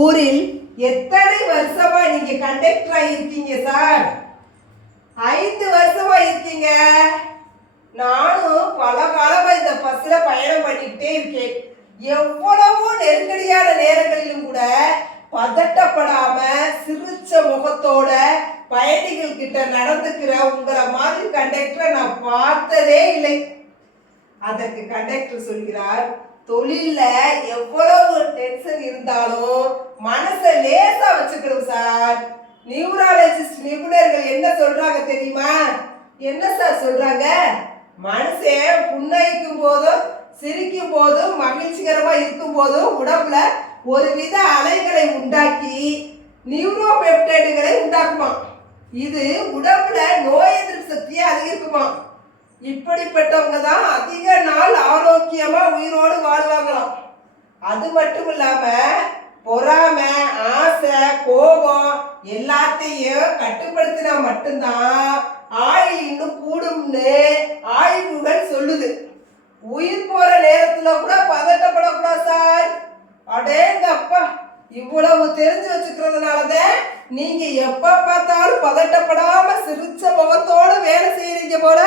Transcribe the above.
ஊரில் எத்தனை வருஷமா நீங்க கண்டக்டரா இருக்கீங்க சார்? 5 வருஷமா இருக்கீங்க. நானும் பல காலமா இந்த பஸ்ல பயணம் பண்ணிக்கிட்டே இருக்கேன். எவ்வளவோ நெருக்கடியான நேரங்களிலும் கூட பதட்டப்படாம சிரிச்ச முகத்தோட பயணிகள் கிட்ட நடந்துக்கிற உங்களை மாதிரி கண்டக்டரை நான் பார்த்ததே இல்லை. அதற்கு கண்டக்டர் சொல்கிறார், தொழில்ல எவ்வளவு டென்ஷன் இருந்தாலும் மனசை லேசா வச்சுக்கணும் சார். நியூராலஜிஸ்ட் நிபுணர்கள் என்ன சொல்றாங்க தெரியுமா? என்ன சார் சொல்றாங்க? மனுஷன் புன்னகைக்கும் போதும் சிரிக்கும் போதும் மகிழ்ச்சிகரமா இருக்கும் போதும் உடம்புல ஒருவித அலைகளை உண்டாக்கி நியூரோபெப்டைடுகளை உண்டாக்குமா. இது உடம்புல நோய் எதிர்ப்பு சக்தியை அதிகரிக்குமா. இப்படிப்பட்டவங்க தான் அதிக நாள் ஆரோக்கியமா உயிரோடு வாழ்வாங்களாம். அது மட்டும் இல்லாம பொறாமை, ஆசை, கோபம் எல்லாத்தையும் கட்டுப்படுத்தினா மட்டும்தான் ஆயுள் இன்னும் கூடும்னு ஆய்வுகள் சொல்லுது. உயிர் போற நேரத்துல கூட பதட்டப்படக்கூடாது சார். அடேங்கப்பா, இவ்வளவு தெரிஞ்சு வச்சுக்கிறதுனாலதான் நீங்க எப்ப பார்த்தாலும் பதட்டப்படாம சிரிச்ச முகத்தோட வேலை செய்யறீங்க போல.